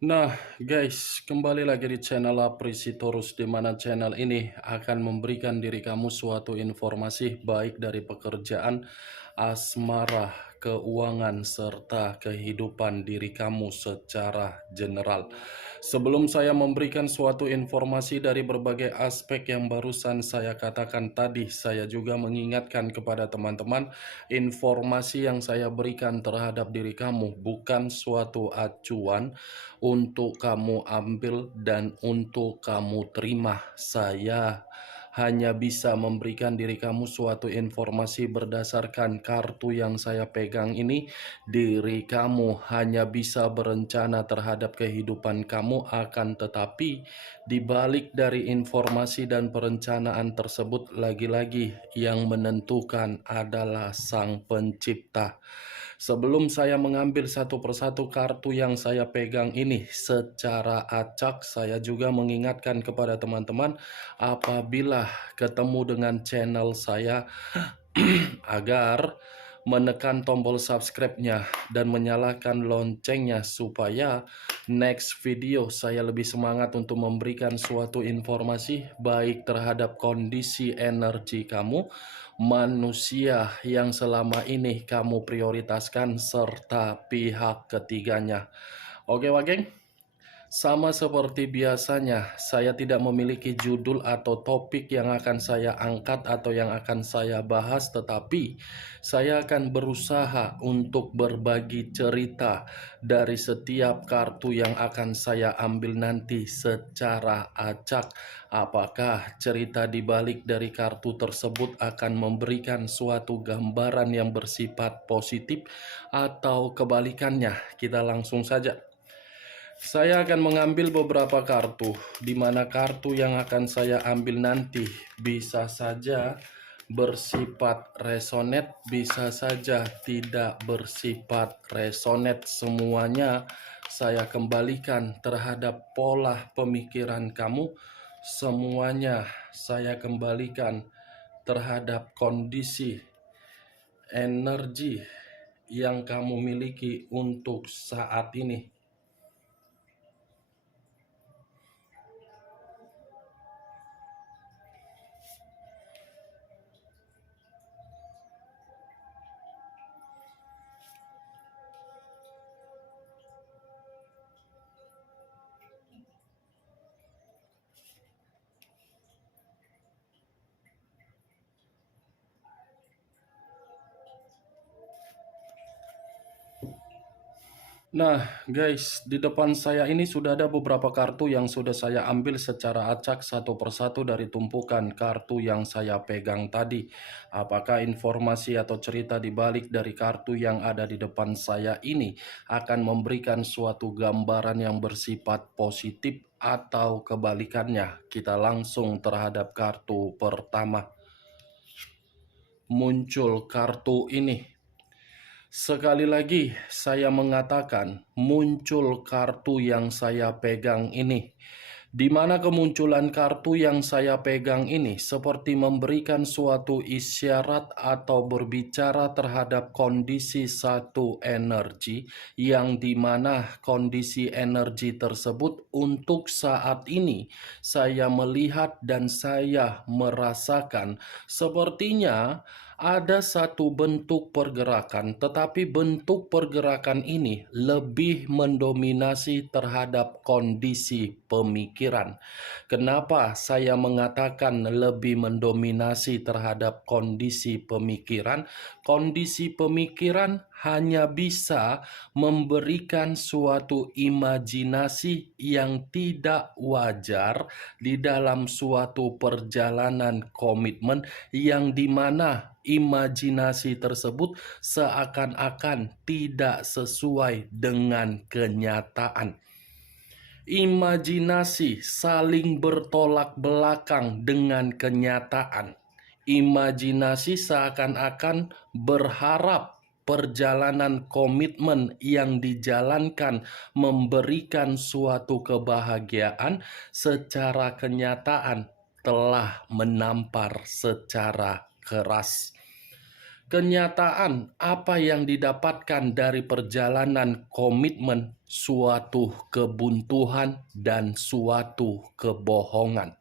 Nah, guys, kembali lagi di channel Aprisitorus, di mana channel ini akan memberikan diri kamu suatu informasi baik dari pekerjaan, asmara, keuangan, serta kehidupan diri kamu secara general. Sebelum saya memberikan suatu informasi dari berbagai aspek yang barusan saya katakan tadi, saya juga mengingatkan kepada teman-teman, informasi yang saya berikan terhadap diri kamu bukan suatu acuan untuk kamu ambil dan untuk kamu terima. Saya hanya bisa memberikan diri kamu suatu informasi berdasarkan kartu yang saya pegang ini. Diri kamu hanya bisa berencana terhadap kehidupan kamu, akan tetapi di balik dari informasi dan perencanaan tersebut, lagi-lagi yang menentukan adalah Sang Pencipta. Sebelum saya mengambil satu persatu kartu yang saya pegang ini secara acak, saya juga mengingatkan kepada teman-teman apabila ketemu dengan channel saya agar menekan tombol subscribe-nya dan menyalakan loncengnya supaya next video saya lebih semangat untuk memberikan suatu informasi baik terhadap kondisi energi kamu, manusia yang selama ini kamu prioritaskan, serta pihak ketiganya. Oke, Wageng? Sama seperti biasanya, saya tidak memiliki judul atau topik yang akan saya angkat atau yang akan saya bahas, tetapi saya akan berusaha untuk berbagi cerita dari setiap kartu yang akan saya ambil nanti secara acak. Apakah cerita di balik dari kartu tersebut akan memberikan suatu gambaran yang bersifat positif atau kebalikannya? Kita langsung saja. Saya akan mengambil beberapa kartu, di mana kartu yang akan saya ambil nanti bisa saja bersifat resonate, bisa saja tidak bersifat resonate. Semuanya saya kembalikan terhadap pola pemikiran kamu. Semuanya saya kembalikan terhadap kondisi energi yang kamu miliki untuk saat ini. Nah, guys, di depan saya ini sudah ada beberapa kartu yang sudah saya ambil secara acak satu persatu dari tumpukan kartu yang saya pegang tadi. Apakah informasi atau cerita di balik dari kartu yang ada di depan saya ini akan memberikan suatu gambaran yang bersifat positif atau kebalikannya? Kita langsung terhadap kartu pertama. Muncul kartu ini. Sekali lagi saya mengatakan, muncul kartu yang saya pegang ini. Di mana kemunculan kartu yang saya pegang ini seperti memberikan suatu isyarat atau berbicara terhadap kondisi satu energi, yang dimana kondisi energi tersebut untuk saat ini saya melihat dan saya merasakan sepertinya ada satu bentuk pergerakan, tetapi bentuk pergerakan ini lebih mendominasi terhadap kondisi pemikiran. Kenapa saya mengatakan lebih mendominasi terhadap kondisi pemikiran? Kondisi pemikiran hanya bisa memberikan suatu imajinasi yang tidak wajar di dalam suatu perjalanan komitmen, yang dimana imajinasi tersebut seakan-akan tidak sesuai dengan kenyataan. Imajinasi saling bertolak belakang dengan kenyataan. Imajinasi seakan-akan berharap perjalanan komitmen yang dijalankan memberikan suatu kebahagiaan, secara kenyataan telah menampar secara keras. kenyataan apa yang didapatkan dari perjalanan komitmen, suatu kebuntuan, dan suatu kebohongan.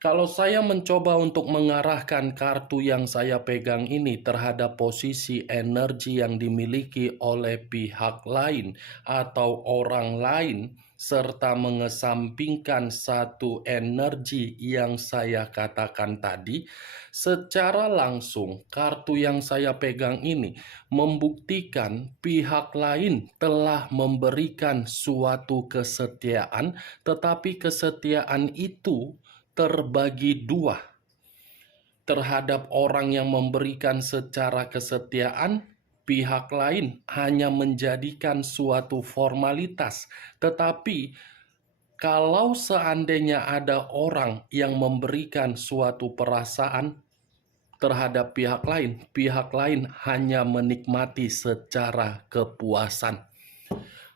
Kalau saya mencoba untuk mengarahkan kartu yang saya pegang ini terhadap posisi energi yang dimiliki oleh pihak lain atau orang lain, serta mengesampingkan satu energi yang saya katakan tadi, secara langsung kartu yang saya pegang ini membuktikan pihak lain telah memberikan suatu kesetiaan, tetapi kesetiaan itu terbagi dua. Terhadap orang yang memberikan secara kesetiaan, pihak lain hanya menjadikan suatu formalitas. Tetapi kalau seandainya ada orang yang memberikan suatu perasaan terhadap pihak lain hanya menikmati secara kepuasan.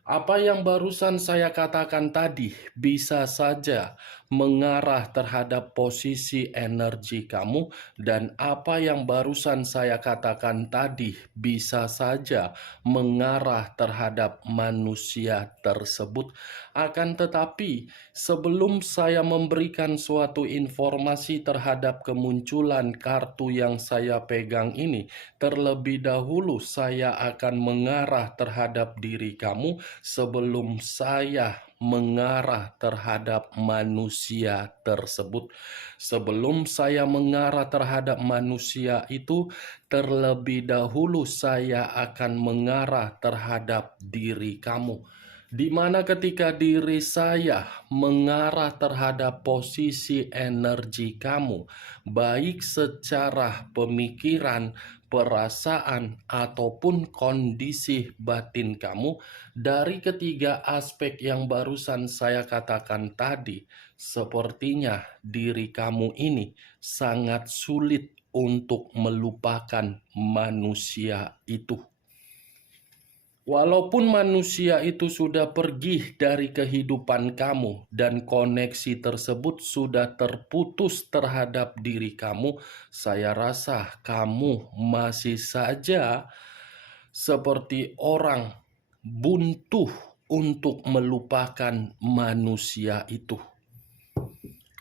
Apa yang barusan saya katakan tadi bisa saja mengarah terhadap posisi energi kamu, dan apa yang barusan saya katakan tadi bisa saja mengarah terhadap manusia tersebut. Akan tetapi, sebelum saya memberikan suatu informasi terhadap kemunculan kartu yang saya pegang ini, terlebih dahulu saya akan mengarah terhadap diri kamu sebelum saya mengarah terhadap manusia tersebut. Sebelum saya mengarah terhadap manusia itu, terlebih dahulu saya akan mengarah terhadap diri kamu. Di mana ketika diri saya mengarah terhadap posisi energi kamu, baik secara pemikiran, perasaan, ataupun kondisi batin kamu, dari ketiga aspek yang barusan saya katakan tadi, sepertinya diri kamu ini sangat sulit untuk melupakan manusia itu. Walaupun manusia itu sudah pergi dari kehidupan kamu dan koneksi tersebut sudah terputus terhadap diri kamu, saya rasa kamu masih saja seperti orang buntu untuk melupakan manusia itu.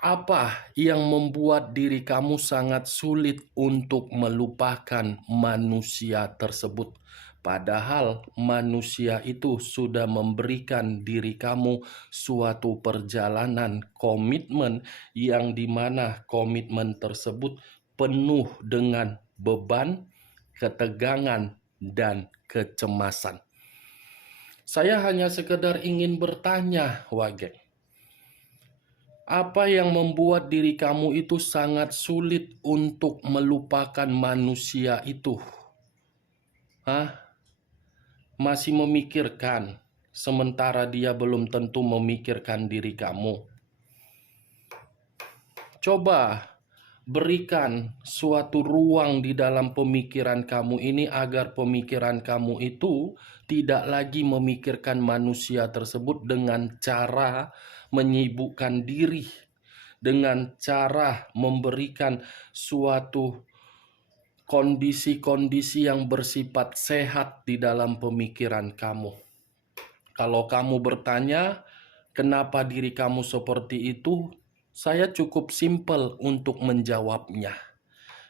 Apa yang membuat diri kamu sangat sulit untuk melupakan manusia tersebut? Padahal manusia itu sudah memberikan diri kamu suatu perjalanan komitmen yang dimana komitmen tersebut penuh dengan beban, ketegangan, dan kecemasan. Saya hanya sekedar ingin bertanya, Wage. Apa yang membuat diri kamu itu sangat sulit untuk melupakan manusia itu? Hah? Masih memikirkan, sementara dia belum tentu memikirkan diri kamu. Coba berikan suatu ruang di dalam pemikiran kamu ini agar pemikiran kamu itu tidak lagi memikirkan manusia tersebut dengan cara menyibukkan diri, dengan cara memberikan suatu kondisi-kondisi yang bersifat sehat di dalam pemikiran kamu. Kalau kamu bertanya, kenapa diri kamu seperti itu? Saya cukup simpel untuk menjawabnya.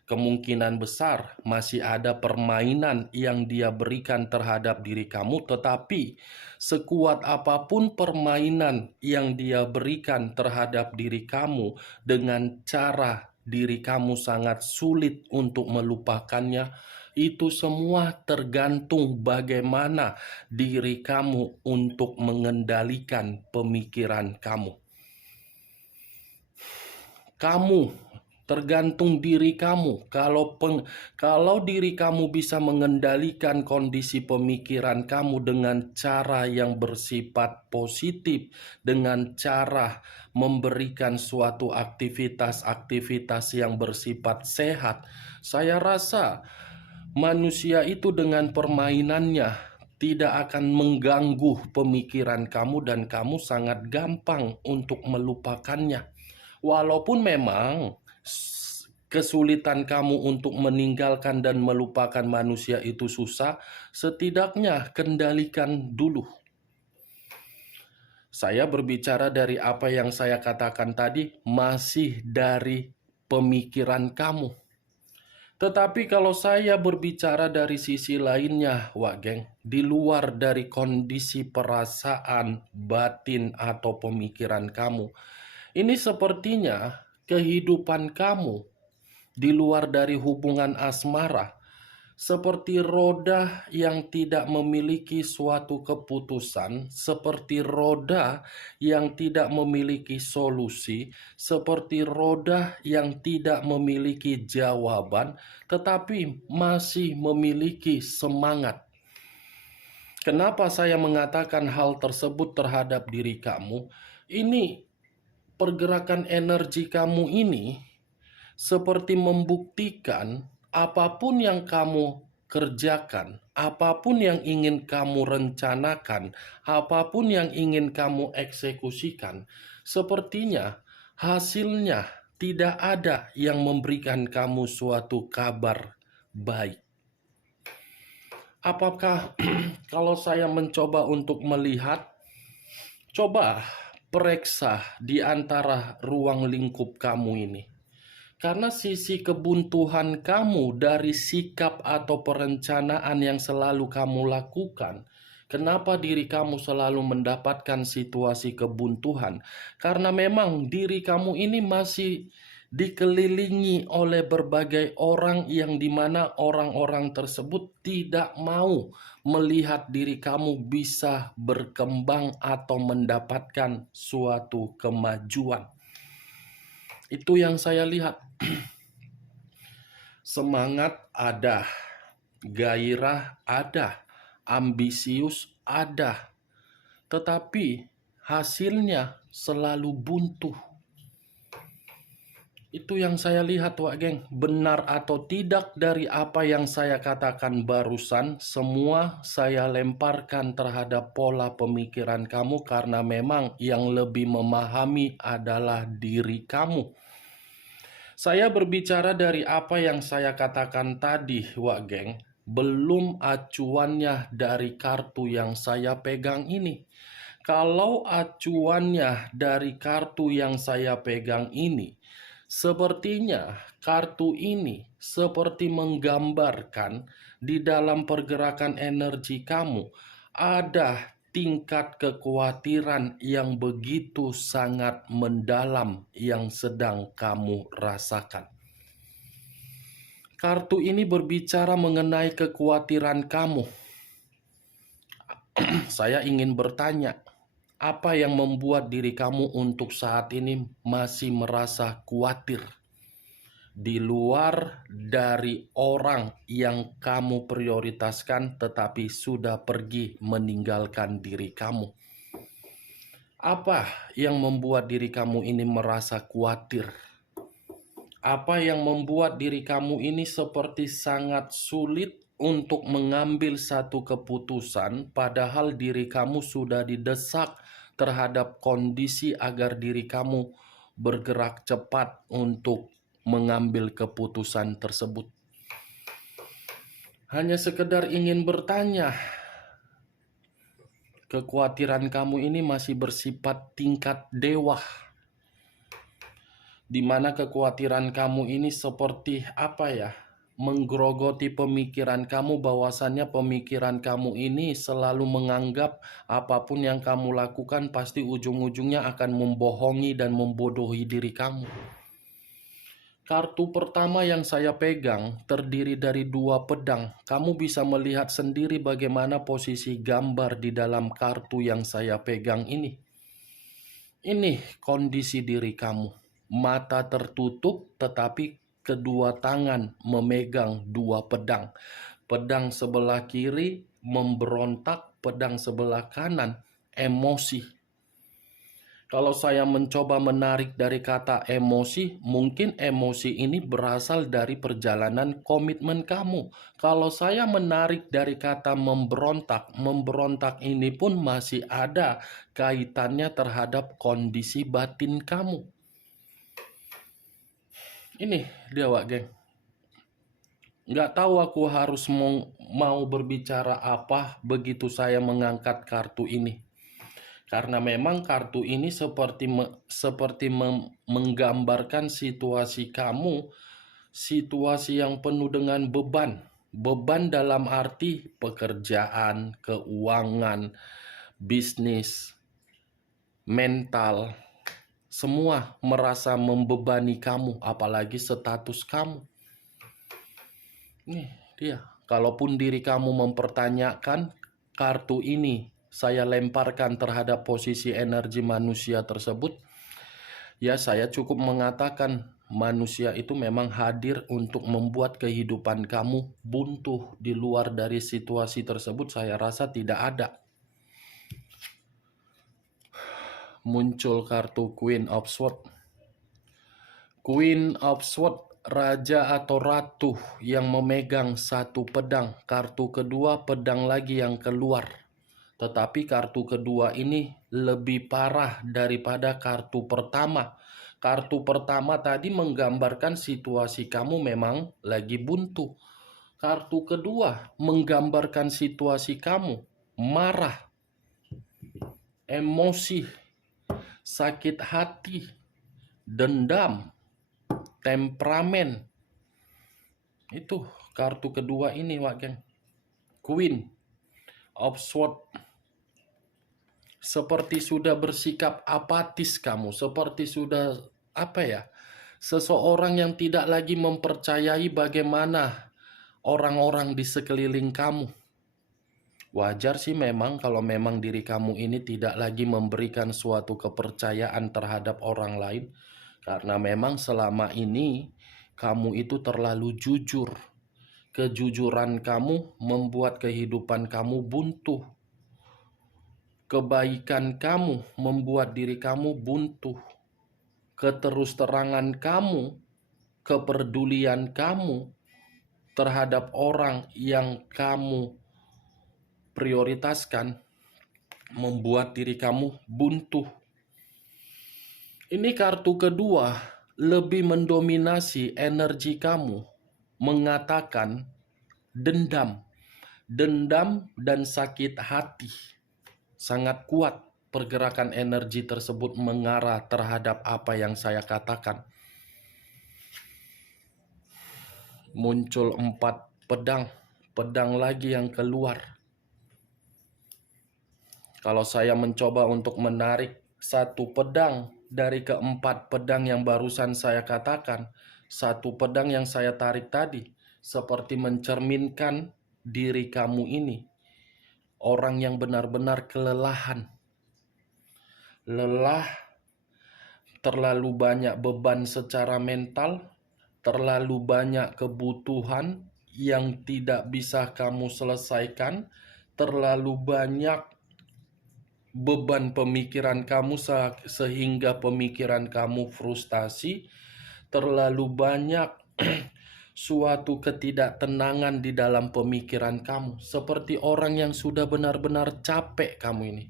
Kemungkinan besar masih ada permainan yang dia berikan terhadap diri kamu, tetapi sekuat apapun permainan yang dia berikan terhadap diri kamu, dengan cara diri kamu sangat sulit untuk melupakannya, itu semua tergantung bagaimana diri kamu untuk mengendalikan pemikiran kamu. Tergantung diri kamu. Kalau diri kamu bisa mengendalikan kondisi pemikiran kamu dengan cara yang bersifat positif, dengan cara memberikan suatu aktivitas-aktivitas yang bersifat sehat, saya rasa manusia itu dengan permainannya tidak akan mengganggu pemikiran kamu dan kamu sangat gampang untuk melupakannya. Walaupun memang kesulitan kamu untuk meninggalkan dan melupakan manusia itu susah, setidaknya kendalikan dulu. Saya berbicara dari apa yang saya katakan tadi, masih dari pemikiran kamu. Tetapi kalau saya berbicara dari sisi lainnya, Wak Geng, di luar dari kondisi perasaan, batin, atau pemikiran kamu, ini sepertinya kehidupan kamu di luar dari hubungan asmara, seperti roda yang tidak memiliki suatu keputusan, seperti roda yang tidak memiliki solusi, seperti roda yang tidak memiliki jawaban, tetapi masih memiliki semangat. Kenapa saya mengatakan hal tersebut terhadap diri kamu? Ini pergerakan energi kamu ini seperti membuktikan apapun yang kamu kerjakan, apapun yang ingin kamu rencanakan, apapun yang ingin kamu eksekusikan, sepertinya hasilnya tidak ada yang memberikan kamu suatu kabar baik. Apakah kalau saya mencoba untuk melihat, coba periksa di antara ruang lingkup kamu ini. Karena sisi kebuntuan kamu dari sikap atau perencanaan yang selalu kamu lakukan, kenapa diri kamu selalu mendapatkan situasi kebuntuan? Karena memang diri kamu ini masih dikelilingi oleh berbagai orang yang dimana orang-orang tersebut tidak mau melihat diri kamu bisa berkembang atau mendapatkan suatu kemajuan. Itu yang saya lihat. Semangat ada, gairah ada, ambisius ada, tetapi hasilnya selalu buntu. Itu yang saya lihat, Wak Geng. Benar atau tidak dari apa yang saya katakan barusan, semua saya lemparkan terhadap pola pemikiran kamu karena memang yang lebih memahami adalah diri kamu. Saya berbicara dari apa yang saya katakan tadi, Wak Geng, belum acuannya dari kartu yang saya pegang ini. Kalau acuannya dari kartu yang saya pegang ini, sepertinya kartu ini seperti menggambarkan di dalam pergerakan energi kamu ada tingkat kekhawatiran yang begitu sangat mendalam yang sedang kamu rasakan. Kartu ini berbicara mengenai kekhawatiran kamu. Saya ingin bertanya, apa yang membuat diri kamu untuk saat ini masih merasa khawatir? Di luar dari orang yang kamu prioritaskan tetapi sudah pergi meninggalkan diri kamu. Apa yang membuat diri kamu ini merasa khawatir? Apa yang membuat diri kamu ini seperti sangat sulit untuk mengambil satu keputusan padahal diri kamu sudah didesak terhadap kondisi agar diri kamu bergerak cepat untuk mengambil keputusan tersebut? Hanya sekedar ingin bertanya, kekhawatiran kamu ini masih bersifat tingkat dewa, di mana kekhawatiran kamu ini seperti apa ya, menggerogoti pemikiran kamu, bahwasannya pemikiran kamu ini selalu menganggap apapun yang kamu lakukan pasti ujung-ujungnya akan membohongi dan membodohi diri kamu. Kartu pertama yang saya pegang terdiri dari 2 pedang. Kamu bisa melihat sendiri bagaimana posisi gambar di dalam kartu yang saya pegang ini. Ini kondisi diri kamu. Mata tertutup tetapi kedua tangan memegang 2 pedang. Pedang sebelah kiri memberontak, pedang sebelah kanan emosi. Kalau saya mencoba menarik dari kata emosi, mungkin emosi ini berasal dari perjalanan komitmen kamu. Kalau saya menarik dari kata memberontak, memberontak ini pun masih ada kaitannya terhadap kondisi batin kamu. Ini dia Wak geng. Nggak tahu aku harus mau berbicara apa begitu saya mengangkat kartu ini. Karena memang kartu ini seperti menggambarkan situasi kamu, situasi yang penuh dengan beban. Beban dalam arti pekerjaan, keuangan, bisnis, mental, semua merasa membebani kamu, apalagi status kamu. Nih dia, kalaupun diri kamu mempertanyakan, kartu ini saya lemparkan terhadap posisi energi manusia tersebut, ya saya cukup mengatakan manusia itu memang hadir untuk membuat kehidupan kamu buntu. Di luar dari situasi tersebut saya rasa tidak ada. Muncul kartu Queen of Swords. Queen of Swords, raja atau ratu yang memegang satu pedang. Kartu kedua, pedang lagi yang keluar. Tetapi kartu kedua ini lebih parah daripada kartu pertama. Kartu pertama tadi menggambarkan situasi kamu memang lagi buntu. Kartu kedua menggambarkan situasi kamu marah, emosi, sakit hati, dendam, temperamen. Itu kartu kedua ini Wak geng. Queen of Swords. Seperti sudah bersikap apatis kamu, seperti sudah seseorang yang tidak lagi mempercayai bagaimana orang-orang di sekeliling kamu. Wajar sih memang kalau memang diri kamu ini tidak lagi memberikan suatu kepercayaan terhadap orang lain, karena memang selama ini kamu itu terlalu jujur. Kejujuran kamu membuat kehidupan kamu buntu. Kebaikan kamu membuat diri kamu buntu. Keterus-terangan kamu, kepedulian kamu terhadap orang yang kamu prioritaskan membuat diri kamu buntu. Ini kartu kedua lebih mendominasi energi kamu, mengatakan dendam. Dendam dan sakit hati. Sangat kuat pergerakan energi tersebut mengarah terhadap apa yang saya katakan. Muncul 4 pedang. Pedang lagi yang keluar. Kalau saya mencoba untuk menarik satu pedang dari keempat pedang yang barusan saya katakan, satu pedang yang saya tarik tadi seperti mencerminkan diri kamu ini orang yang benar-benar kelelahan. Lelah, terlalu banyak beban secara mental, terlalu banyak kebutuhan yang tidak bisa kamu selesaikan, terlalu banyak beban pemikiran kamu sehingga pemikiran kamu frustasi, terlalu banyak suatu ketidaktenangan di dalam pemikiran kamu, seperti orang yang sudah benar-benar capek kamu ini.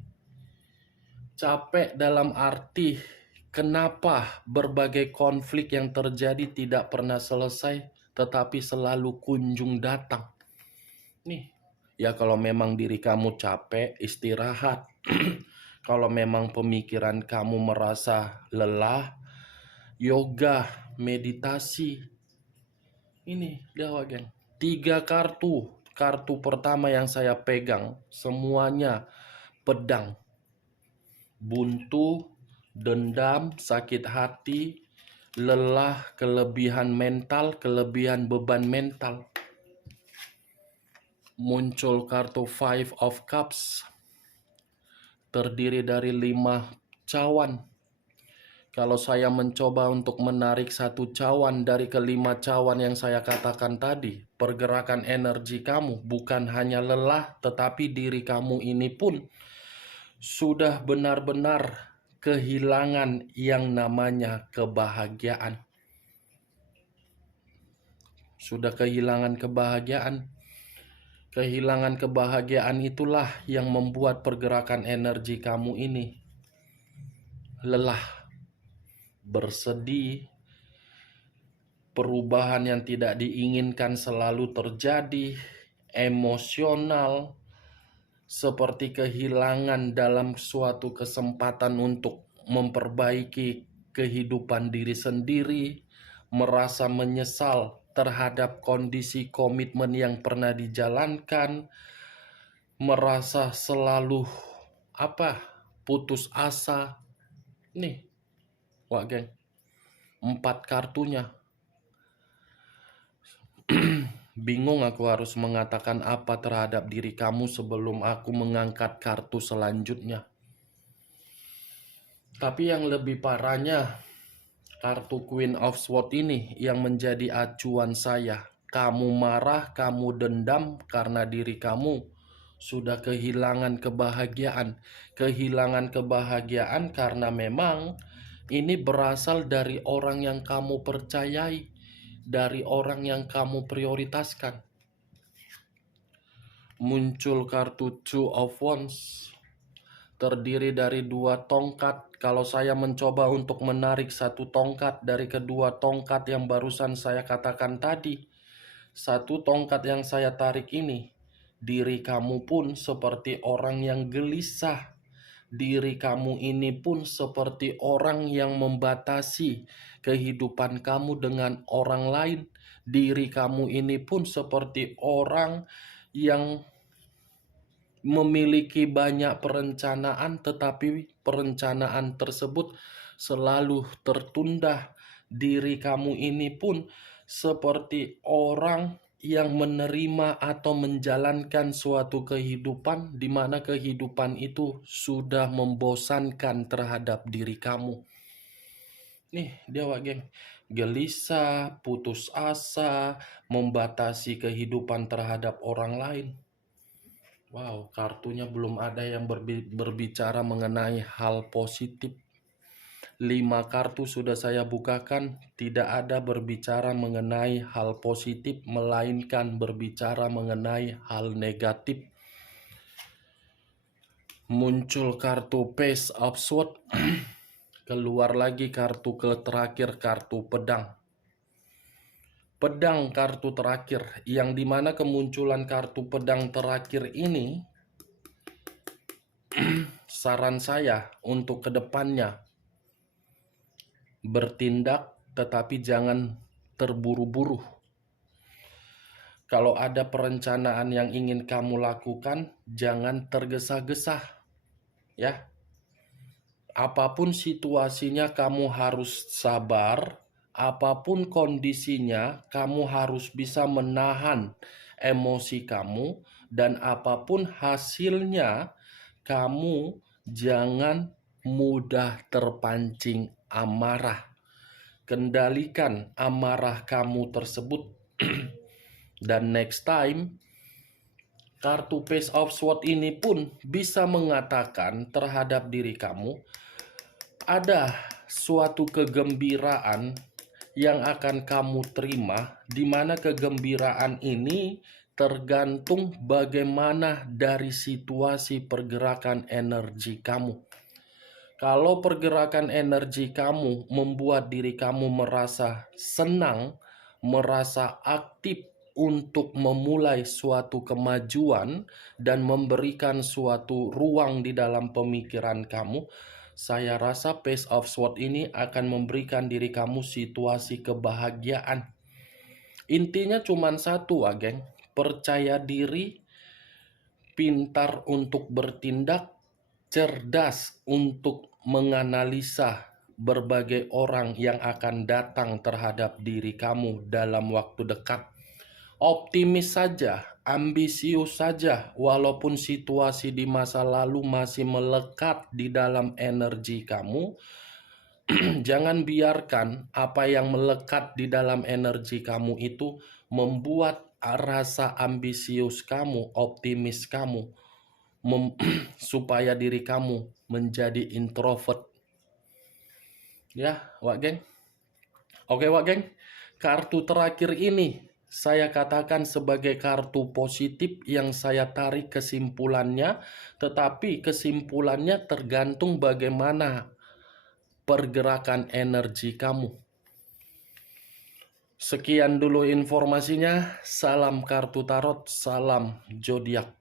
Capek dalam arti kenapa berbagai konflik yang terjadi tidak pernah selesai, tetapi selalu kunjung datang. Nih, ya kalau memang diri kamu capek, istirahat. Kalau memang pemikiran kamu merasa lelah, yoga, meditasi. Ini dia geng. 3 kartu. Kartu pertama yang saya pegang semuanya pedang. Buntu, dendam, sakit hati, lelah, kelebihan mental, kelebihan beban mental. Muncul kartu Five of Cups. Terdiri dari 5 cawan. Kalau saya mencoba untuk menarik satu cawan dari kelima cawan yang saya katakan tadi, pergerakan energi kamu bukan hanya lelah, tetapi diri kamu ini pun sudah benar-benar kehilangan yang namanya kebahagiaan. Sudah kehilangan kebahagiaan. Kehilangan kebahagiaan itulah yang membuat pergerakan energi kamu ini lelah, bersedih, perubahan yang tidak diinginkan selalu terjadi, emosional, seperti kehilangan dalam suatu kesempatan untuk memperbaiki kehidupan diri sendiri, merasa menyesal terhadap kondisi komitmen yang pernah dijalankan, merasa selalu putus asa. Nih, wah geng, 4 kartunya. Bingung aku harus mengatakan apa terhadap diri kamu sebelum aku mengangkat kartu selanjutnya. Tapi yang lebih parahnya, kartu Queen of Swords ini yang menjadi acuan saya. Kamu marah, kamu dendam karena diri kamu sudah kehilangan kebahagiaan. Kehilangan kebahagiaan karena memang ini berasal dari orang yang kamu percayai, dari orang yang kamu prioritaskan. Muncul kartu Two of Wands, terdiri dari 2 tongkat. Kalau saya mencoba untuk menarik 1 tongkat dari kedua tongkat yang barusan saya katakan tadi, 1 tongkat yang saya tarik ini, diri kamu pun seperti orang yang gelisah. Diri kamu ini pun seperti orang yang membatasi kehidupan kamu dengan orang lain. Diri kamu ini pun seperti orang yang memiliki banyak perencanaan, tetapi perencanaan tersebut selalu tertunda. Diri kamu ini pun seperti orang yang menerima atau menjalankan suatu kehidupan di mana kehidupan itu sudah membosankan terhadap diri kamu. Nih, dia geng, gelisah, putus asa, membatasi kehidupan terhadap orang lain. Wow, kartunya belum ada yang berbicara mengenai hal positif. 5 kartu sudah saya bukakan, tidak ada berbicara mengenai hal positif, melainkan berbicara mengenai hal negatif. Muncul kartu Page of Swords, keluar lagi kartu terakhir, kartu pedang. Pedang kartu terakhir, yang dimana kemunculan kartu pedang terakhir ini, saran saya untuk kedepannya, bertindak tetapi jangan terburu-buru. Kalau ada perencanaan yang ingin kamu lakukan, jangan tergesa-gesa, ya. Apapun situasinya kamu harus sabar. Apapun kondisinya, kamu harus bisa menahan emosi kamu, dan apapun hasilnya, kamu jangan mudah terpancing amarah. Kendalikan amarah kamu tersebut. Dan next time, kartu Page of Swords ini pun bisa mengatakan terhadap diri kamu, ada suatu kegembiraan yang akan kamu terima, di mana kegembiraan ini tergantung bagaimana dari situasi pergerakan energi kamu. Kalau pergerakan energi kamu membuat diri kamu merasa senang, merasa aktif untuk memulai suatu kemajuan dan memberikan suatu ruang di dalam pemikiran kamu, saya rasa Page of Swords ini akan memberikan diri kamu situasi kebahagiaan. Intinya cuma satu, geng. Percaya diri, pintar untuk bertindak, cerdas untuk menganalisa berbagai orang yang akan datang terhadap diri kamu dalam waktu dekat. Optimis saja, ambisius saja, walaupun situasi di masa lalu masih melekat di dalam energi kamu. Jangan biarkan apa yang melekat di dalam energi kamu itu membuat rasa ambisius kamu, optimis kamu, supaya diri kamu menjadi introvert. Ya, wak geng. Oke, wak geng. Kartu terakhir ini saya katakan sebagai kartu positif yang saya tarik kesimpulannya, tetapi kesimpulannya tergantung bagaimana pergerakan energi kamu. Sekian dulu informasinya. Salam kartu tarot, salam zodiak.